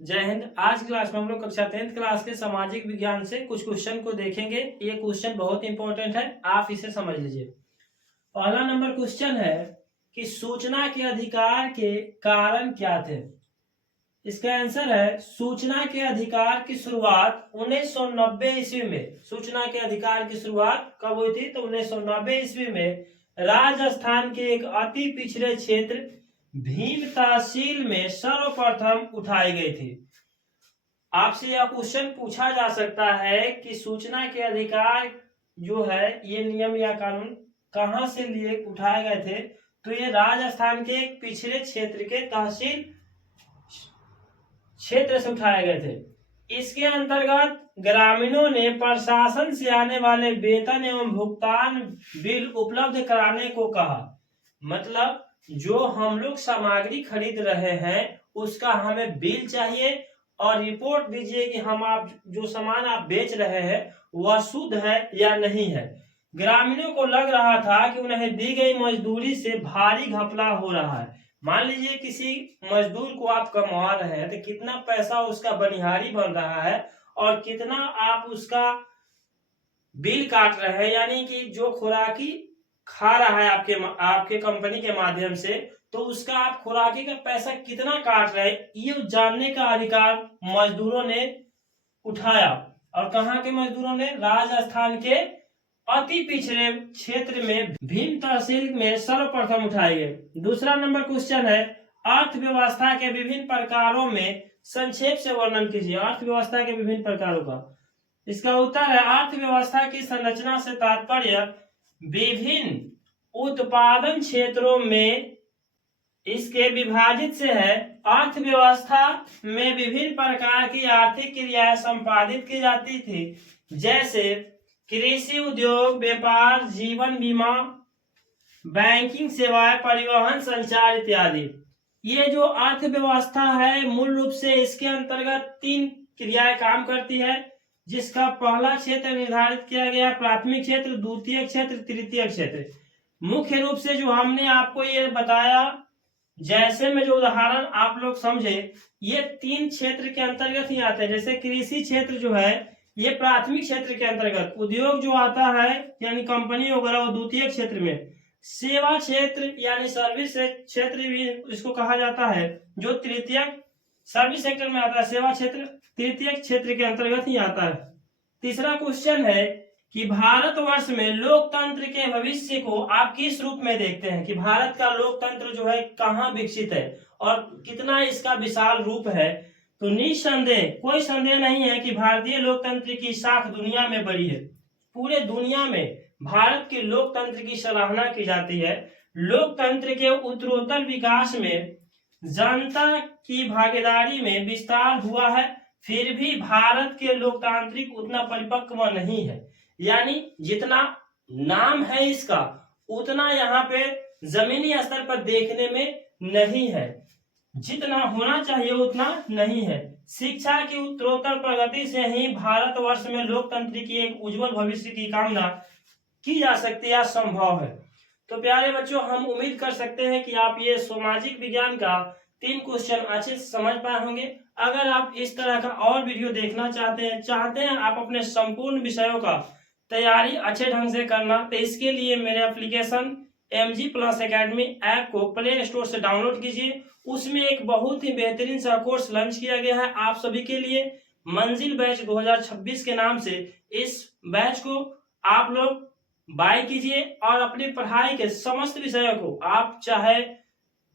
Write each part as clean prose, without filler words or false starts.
जय हिंद। आज क्लास में हम लोग कक्षा 10th क्लास के सामाजिक विज्ञान से कुछ क्वेश्चन को देखेंगे। ये क्वेश्चन बहुत इंपॉर्टेंट है, आप इसे समझ लीजिए। पहला नंबर क्वेश्चन है कि सूचना के अधिकार के कारण क्या थे। इसका आंसर है सूचना के अधिकार की शुरुआत 1990 ईस्वी में। सूचना के अधिकार की शुरुआत कब हुई थी? तो 1990 ईस्वी में राजस्थान के एक अति पिछड़े क्षेत्र भीम तहसील में सर्वप्रथम उठाई गई थी। आपसे यह क्वेश्चन पूछा जा सकता है कि सूचना के अधिकार जो है ये नियम या कानून कहां से लिए उठाए गए थे? तो ये राजस्थान के एक पिछड़े क्षेत्र के तहसील क्षेत्र से उठाए गए थे। इसके अंतर्गत ग्रामीणों ने प्रशासन से आने वाले वेतन एवं भुगतान बिल उपलब्ध कराने को कहा। मतलब जो हम लोग सामग्री खरीद रहे हैं उसका हमें बिल चाहिए और रिपोर्ट दीजिए कि हम आप जो सामान आप बेच रहे हैं वह शुद्ध है या नहीं है। ग्रामीणों को लग रहा था कि उन्हें दी गई मजदूरी से भारी घपला हो रहा है। मान लीजिए किसी मजदूर को आप कमा रहे हैं तो कितना पैसा उसका बनिहारी बन रहा है और कितना आप उसका बिल काट रहे हैं, यानी कि जो खुराकी खा रहा है आपके कंपनी के माध्यम से, तो उसका आप खुराकी का पैसा कितना काट रहे हैं, ये जानने का अधिकार मजदूरों ने उठाया। और कहां के मजदूरों ने? राजस्थान के अति पिछड़े क्षेत्र में भीम तहसील में सर्वप्रथम उठाए गए। दूसरा नंबर क्वेश्चन है अर्थव्यवस्था के विभिन्न प्रकारों में संक्षेप से वर्णन कीजिए। अर्थव्यवस्था के विभिन्न प्रकारों का इसका उत्तर है अर्थव्यवस्था की संरचना से तात्पर्य विभिन्न उत्पादन क्षेत्रों में इसके विभाजित से है। अर्थव्यवस्था में विभिन्न प्रकार की आर्थिक क्रियाएं संपादित की जाती थी, जैसे कृषि उद्योग, व्यापार, जीवन बीमा, बैंकिंग सेवाएं, परिवहन, संचार इत्यादि। ये जो अर्थव्यवस्था है मूल रूप से इसके अंतर्गत 3 क्रियाएं काम करती है, जिसका पहला क्षेत्र निर्धारित किया गया प्राथमिक क्षेत्र, द्वितीय क्षेत्र, तृतीय क्षेत्र। मुख्य रूप से जो हमने आपको ये बताया, जैसे में जो उदाहरण आप लोग समझे, ये 3 क्षेत्र के अंतर्गत ही आते हैं। जैसे कृषि क्षेत्र जो है ये प्राथमिक क्षेत्र के अंतर्गत, उद्योग जो आता है यानी कंपनी वगैरह वो द्वितीय क्षेत्र में, सेवा क्षेत्र यानी सर्विस क्षेत्र भी इसको कहा जाता है जो तृतीय सर्विस सेक्टर में आता है। सेवा क्षेत्र तृतीय क्षेत्र के अंतर्गत ही आता है। तीसरा क्वेश्चन है कि भारतवर्ष में लोकतंत्र के भविष्य को आप किस रूप में देखते हैं? कि भारत का लोकतंत्र जो है कहाँ विकसित है और कितना इसका विशाल रूप है? तो निस्संदेह, कोई संदेह नहीं है कि भारतीय लोकतंत्र की शाख दुनिया में बड़ी है। पूरे दुनिया में भारत के लोकतंत्र की सराहना की जाती है। लोकतंत्र के उत्तरोत्तर विकास में जनता की भागीदारी में विस्तार हुआ है, फिर भी भारत के लोकतांत्रिक उतना परिपक्व नहीं है। यानी जितना नाम है इसका उतना यहाँ पे जमीनी स्तर पर देखने में नहीं है, जितना होना चाहिए उतना नहीं है। शिक्षा की उत्तरोत्तर प्रगति से ही भारतवर्ष में लोकतंत्र की एक उज्जवल भविष्य की कामना की जा सकती है, संभव है। तो प्यारे बच्चों, हम उम्मीद कर सकते हैं कि आप ये सामाजिक विज्ञान का 3 क्वेश्चन अच्छे से समझ पाए होंगे। अगर आप इस तरह का और वीडियो देखना चाहते हैं आप अपने संपूर्ण विषयों का तैयारी अच्छे ढंग से करना, तो इसके लिए मेरे application MG plus academy app को प्ले स्टोर से डाउनलोड कीजिए। उसमें एक बहुत ही बेहतरीन सा कोर्स लॉन्च किया गया है आप सभी के लिए, मंजिल बैच 2026 के नाम से। इस बैच को आप लोग बाय कीजिए और अपनी पढ़ाई के समस्त विषयों को, आप चाहे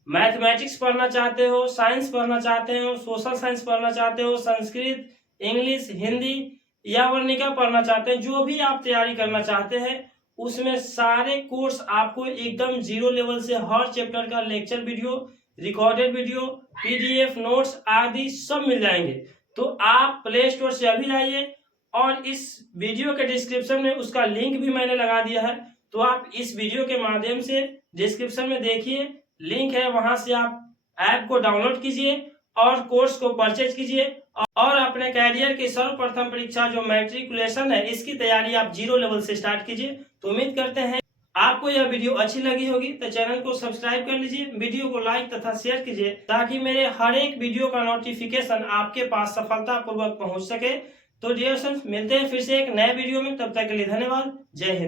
मैथमेटिक्स पढ़ना चाहते हो, साइंस पढ़ना चाहते हो, सोशल साइंस पढ़ना चाहते हो, संस्कृत, इंग्लिश, हिंदी या वर्णिका पढ़ना चाहते हैं, जो भी आप तैयारी करना चाहते हैं, उसमें सारे कोर्स आपको एकदम 0 लेवल से हर चैप्टर का lecture video, recorded video, PDF notes आदि सब मिल जाएंगे। तो आप प्ले स्टोर से अभी लाइए और इस वीडियो के डिस्क्रिप्शन में उसका लिंक भी मैंने लगा दिया है। तो आप इस वीडियो के माध्यम से डिस्क्रिप्शन में देखिए, लिंक है, वहां से आप ऐप को डाउनलोड कीजिए और कोर्स को परचेज कीजिए और अपने कैरियर की सर्वप्रथम परीक्षा जो मैट्रिकुलेशन है इसकी तैयारी आप 0 लेवल से स्टार्ट कीजिए। तो उम्मीद करते हैं आपको यह वीडियो अच्छी लगी होगी तो चैनल को सब्सक्राइब कर लीजिए, वीडियो को लाइक तथा शेयर कीजिए ताकि मेरे हर एक वीडियो का नोटिफिकेशन आपके पास सफलतापूर्वक पहुंच सके। तो डियर फ्रेंड्स, मिलते हैं फिर से एक नए वीडियो में, तब तक के लिए धन्यवाद। जय हिंद।